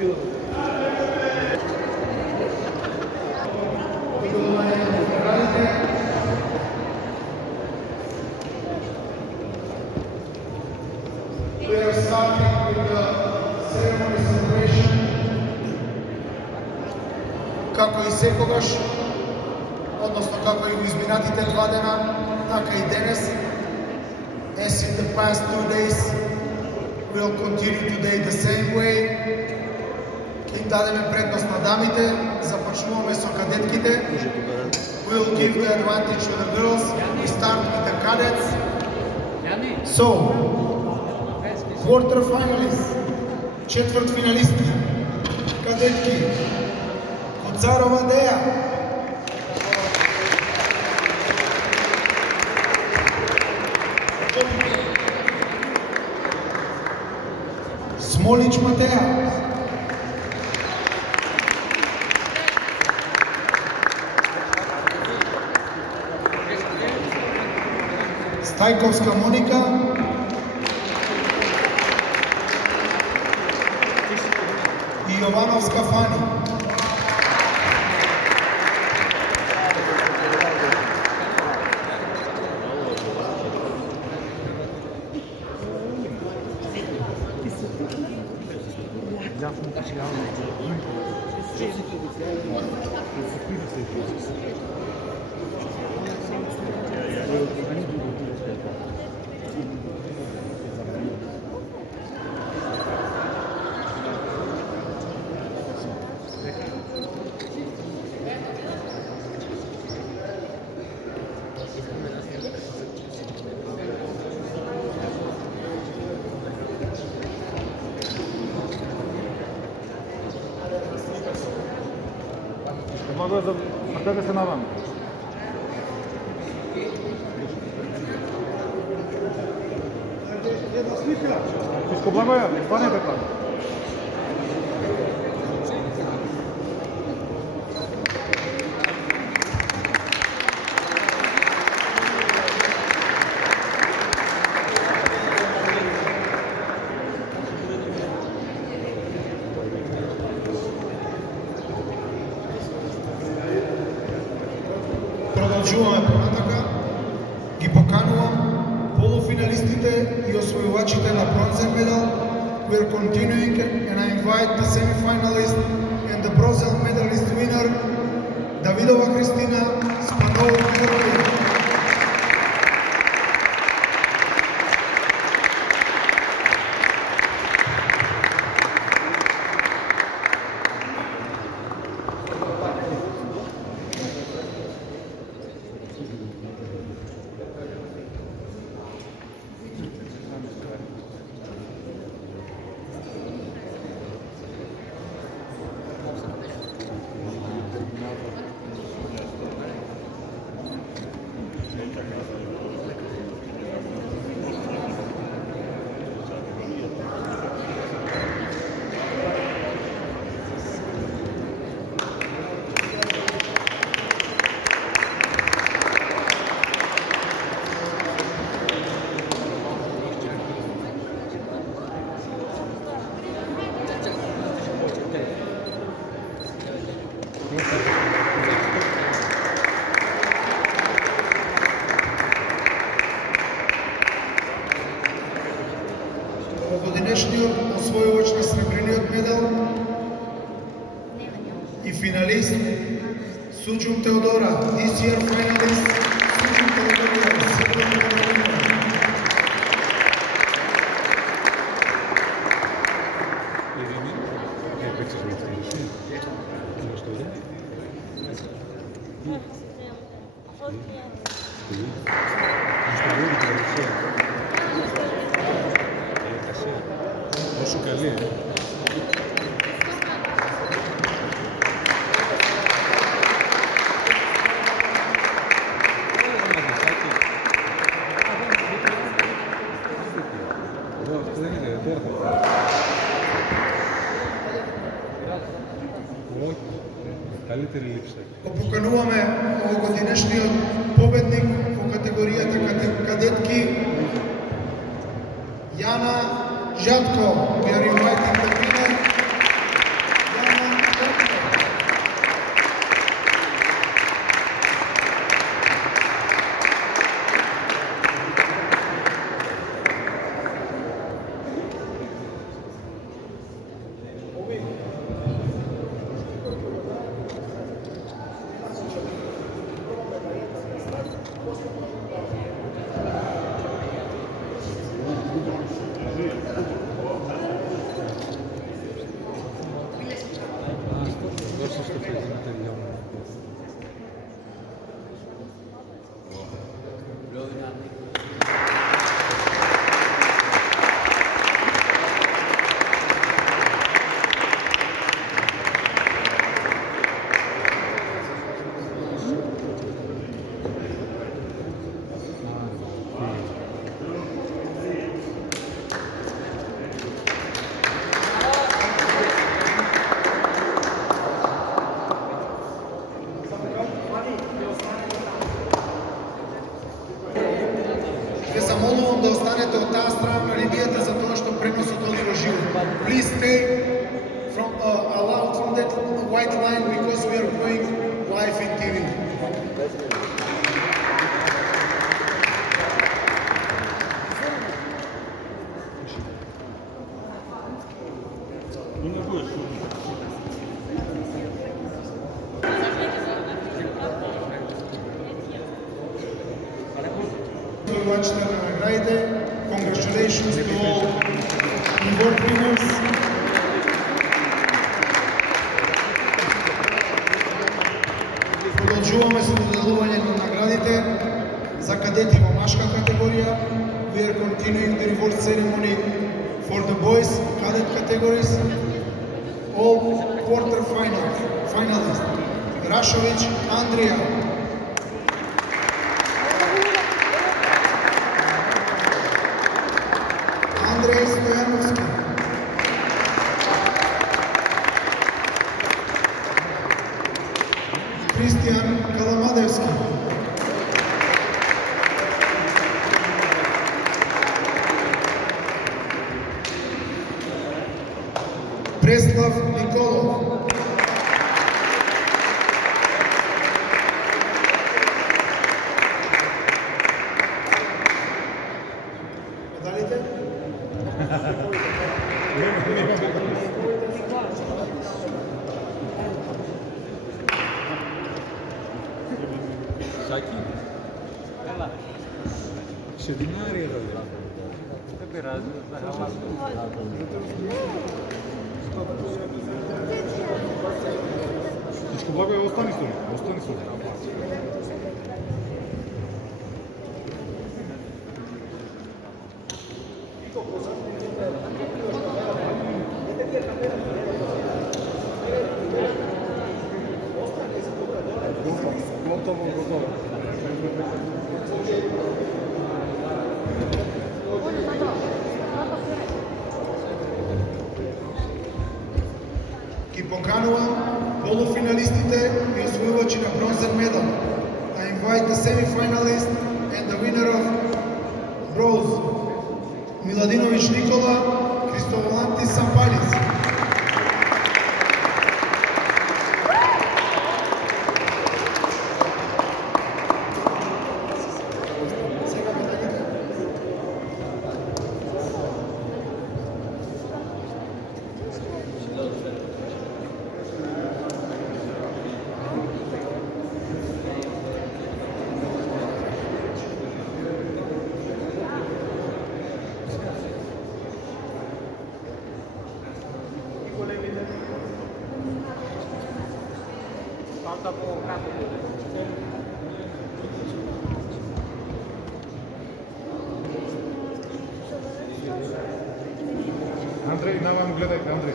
We are starting with the ceremony celebration. Како и секогаш, односно како и во изминатите 2 дена, така и денес, as in the past 2 days, we'll continue today the same way. Ќе им дадеме предност на дамите, започнуваме со кадетките. We'll give the advantage to the girls. We start with the cadets. So, quarter finalists, четврт финалисти, кадетки, Коцарова Деја, Смолич Матеја, Стајковска Моника, и Јовановска Фани. Атака се навам. Всичко благоја, не стане така. Продолжуваме понатака, ги поканувам полуфиналистите и освојувачите на бронзен медал. We are continuing and I invite the semi-finalist and the bronze medalist winner, Давидова Христина, Спанова Георгија. Овогодинешниот освојувач на сребрениот медал и финалист Суџум Теодора, this year finalist Суџум Теодора. Πόσο καλή. Καλύτερη λήψη. Покануваме овогодинешниот победник во категоријата кадетки Јана Жатко. We are inviting the winner display from allowed from that white line because we are going live in TV. Watch the nagradite. Congratulations to all reward winners. Продолжуваме со доделување на наградите за кадети во машка категорија. We are continuing the reward ceremony for the boys cadet categories. All quarter finalists. Рашович Андрија, Андрей Стояновски, Кристијан Каламадевски, Преслав Николов, медалите? Sakin. Şedinler yarıyor. Biraz daha var. Всичко благо е остани стои. Остани стои. Готово. Ги поканувам полуфиналистите и освојувачи на бронзен медал. I invite the semi-finalist and the winner of bronze, Miladinović Nikola, Kristovolantis Sampalis. Андрей, на вам гледайте, Андрей.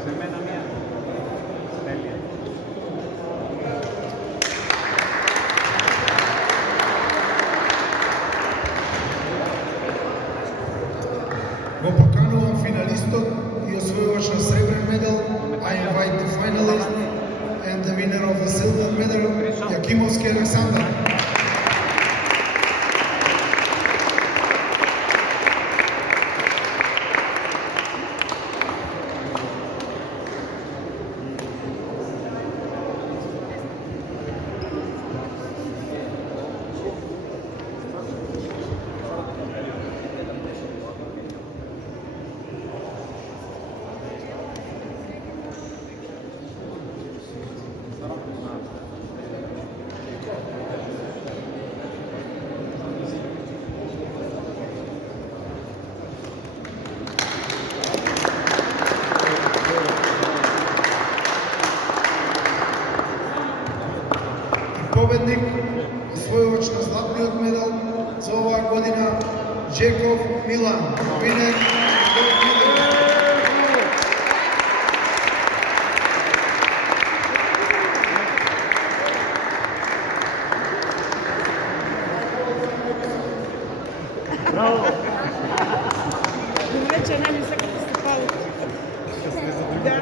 Го поканувам финалистот и освојувач на сребрен медал. I invite the finalist and the winner of the silver medal, Јакимовски Александар. Победник, освојувач на златниот медал за оваа година, Джеков Милан. Winner, Джеков Милан. Браво! Добре, че не са като се пали. Да.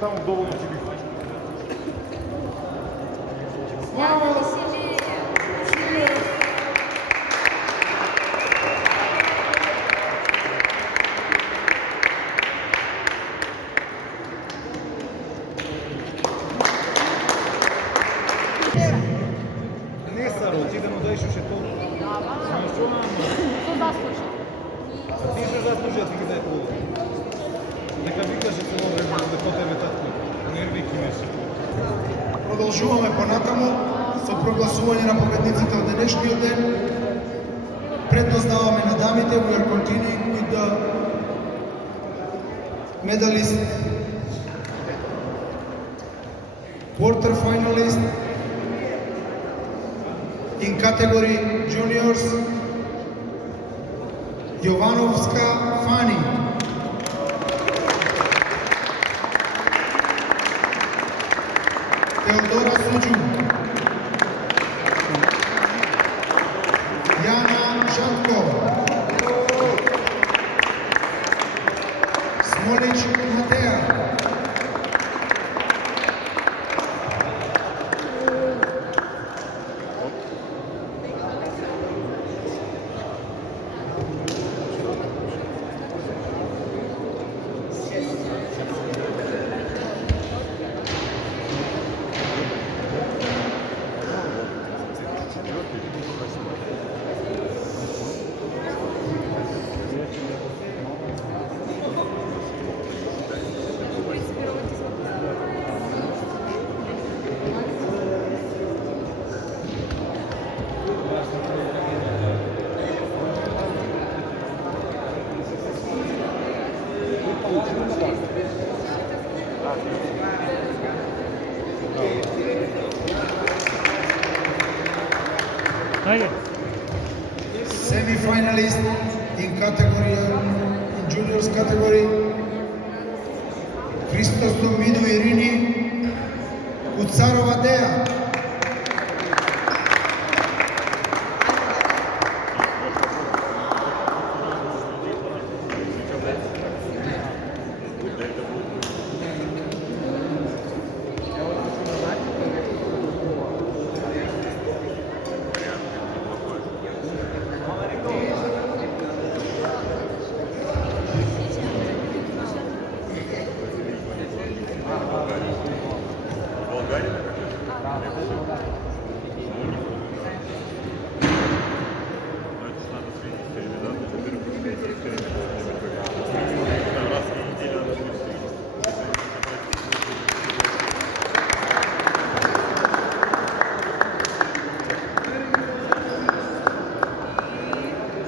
там доволно će biti. Яна, веселее. Веселее. Не, Саро, отидемо да išuše to. Национално. Кто заслужил? Ти се заслужи, ти ги дай по. Нека викаше цело време да по тебе татко. Нерви кимеше. Продолжуваме понатаму со прогласување на победниците од денешниот ден. Предност даваме на дамите. We are continuing with the medalist, quarter finalist in category juniors. Jovanovska Fani, Teodora Suđu, Jana Žatko, Smolić Mateja, semi-finalist in category in juniors category, Christos Domidou Irini, Kutsarova Dea,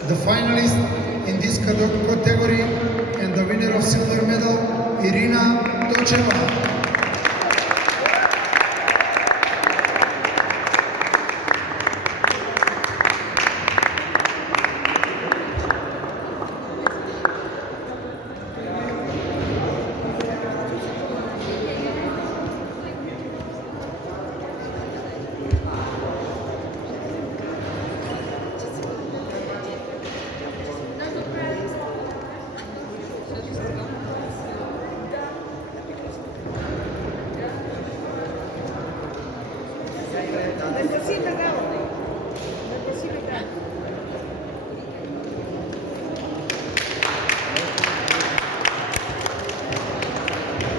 the finalist in this category and the winner of silver medal, Irina Tocheva. Necesita agua. Necesita agua.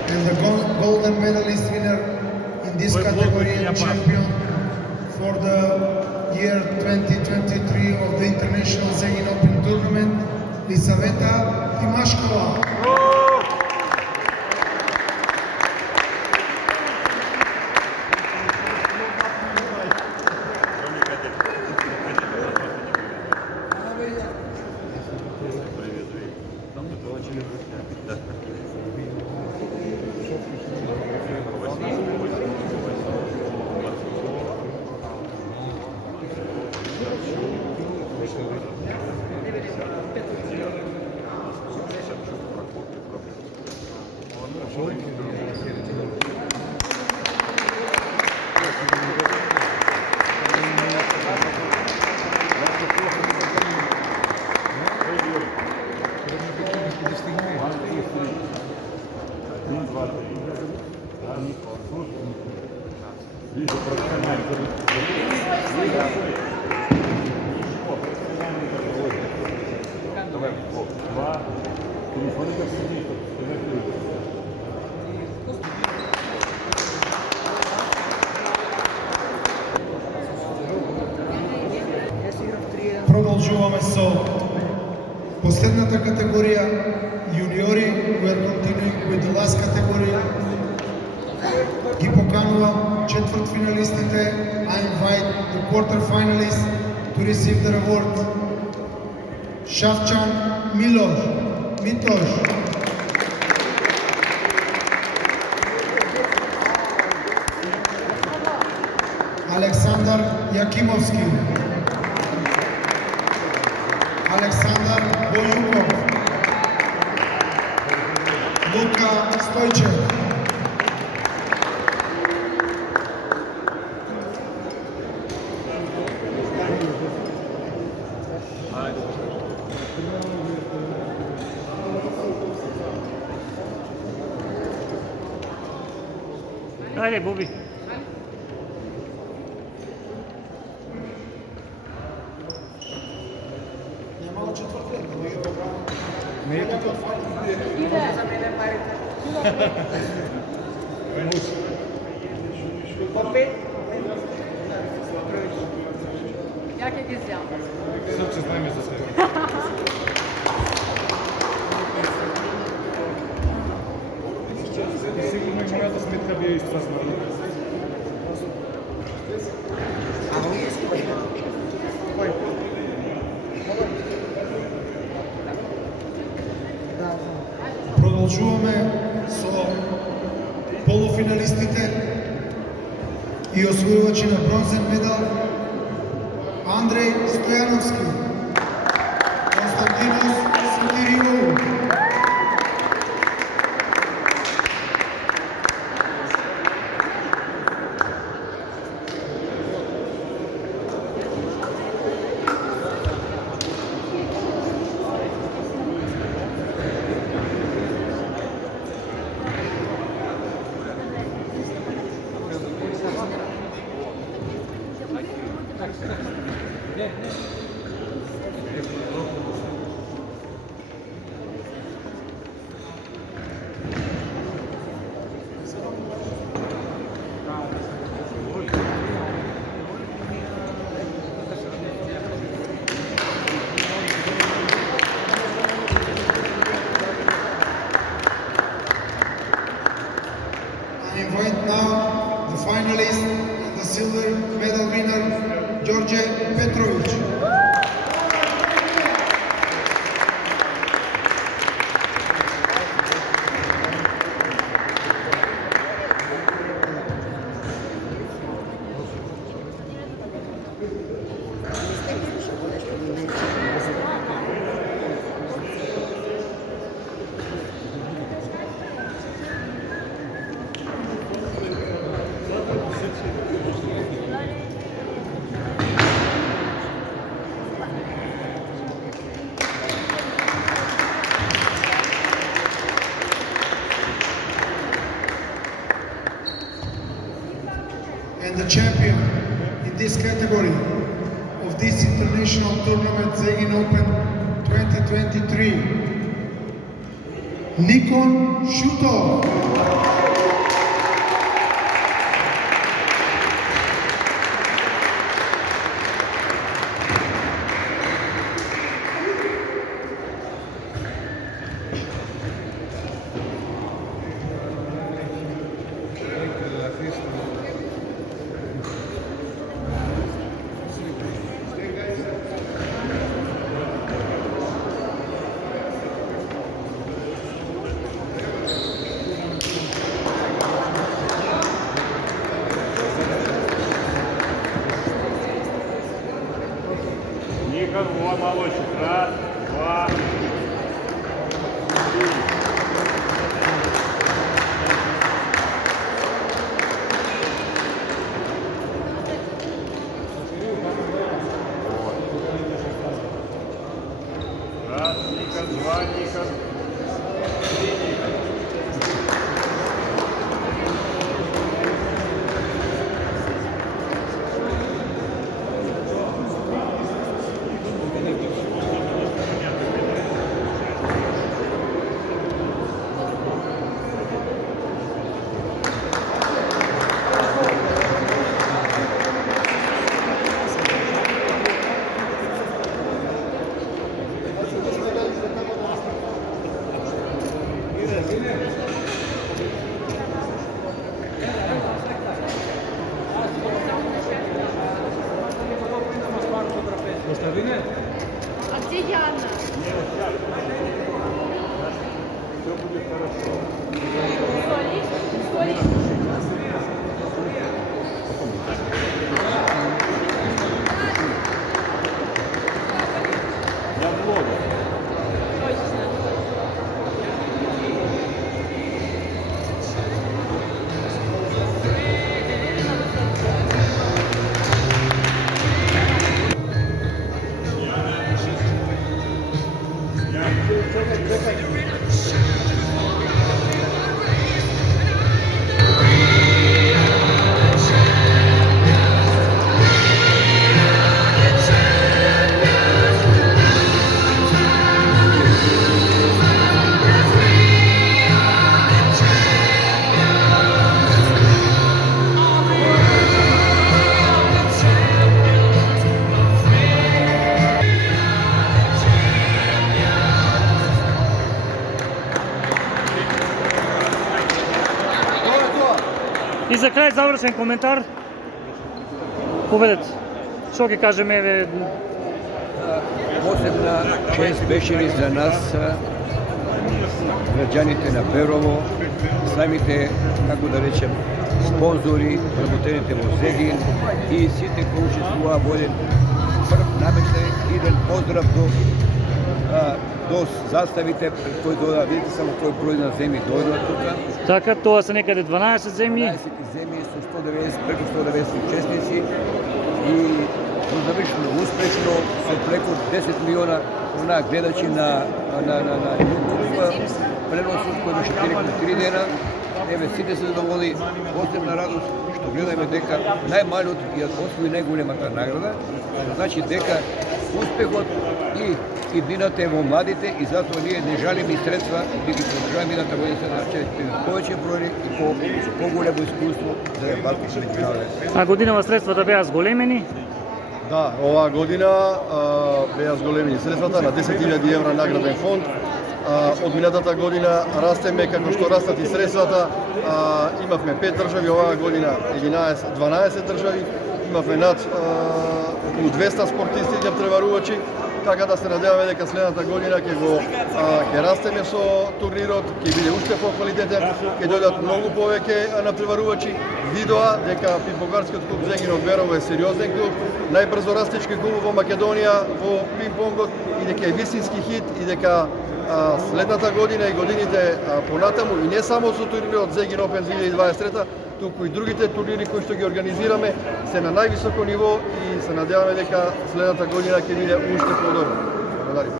And the golden medalist winner in this category and champion for the year 2023 of the International Zegin Open Tournament, Lisaveta Timashkova. Шевчук, Прокопів. Продолжуваме со последната категорија јуниори. We are continuing with the last category. Ги поканувам четвртфиналистите. I invite the quarter finalists to receive the award. Шавчан Митош, Александар Якимовски, Александар Боюков, Лука Стојчев, Ajde, Bubi. Не е така. Ja ќе ги зјам. Sad će znajme za sebe. Sigurno i moja smetka bi je isprazna. Продолжуваме со полуфиналистите и освојувачи на бронзен медал Андреј Стојановски, Константинос Сотириоу, I invite now the finalist and the silver medal winner, George Petrovic. And the champion in this category of this international tournament, Zegin Open 2023, Nikon Shutov. Никон, вот молочек. Раз, два. Раз, Никон, два, Никон. Костадине? А где Яна? Я блогер. Точно. И за крај завршен коментар. Победет. Што ќе кажеме еве Posebna čest беше ли за нас, граѓаните на Берово, самите, како да речем, спонзори, работените во Зегин и сите кои учествуваа во еден прв намештај, иден поздрав до заставите кои дојдоа, видите само кој број на земји дојдоа тука. така, тоа се некаде 12 земји. 12 земји со 190, преку 190 учесници и завршено успешно со преку 10 милиона гледачи на YouTube, преносот кој беше текна 3 дена. Еве сите се задоволни, посебна радост што гледаме дека најмалиот ја освои најголемата награда, значи дека успехот и иднината е во младите и затоа ние не жалиме и средства, би ги продолжаваме мината година да речеме повеќе бројни и со поголемо искуство за да барко се меѓународен. А годинава средствата беа зголемени. Да, оваа година беа зголемени средствата на 10.000 евра награден фонд. Од минатата година растеме како што растат и средствата. Имавме 5 држави, оваа година 12 држави. Имавме над околу 200 спортисти и преварувачи. Така да се надеваме дека следната година ќе растеме со турнирот, ќе биде уште поквалитетен, ќе дојдат многу повеќе напреварувачи. Видоа дека пинг-понгарскиот клуб Зегин од Берово е сериозен клуб, најбрзо растечки клуб во Македонија во пинг-понгот и дека е вистински хит и дека следната година и годините понатаму и не само со турнирот Зегин Open 2023, туку и другите турнири кои што ги организираме се на највисоко ниво и се надеваме дека следната година ќе биде уште подобро. Благодарам.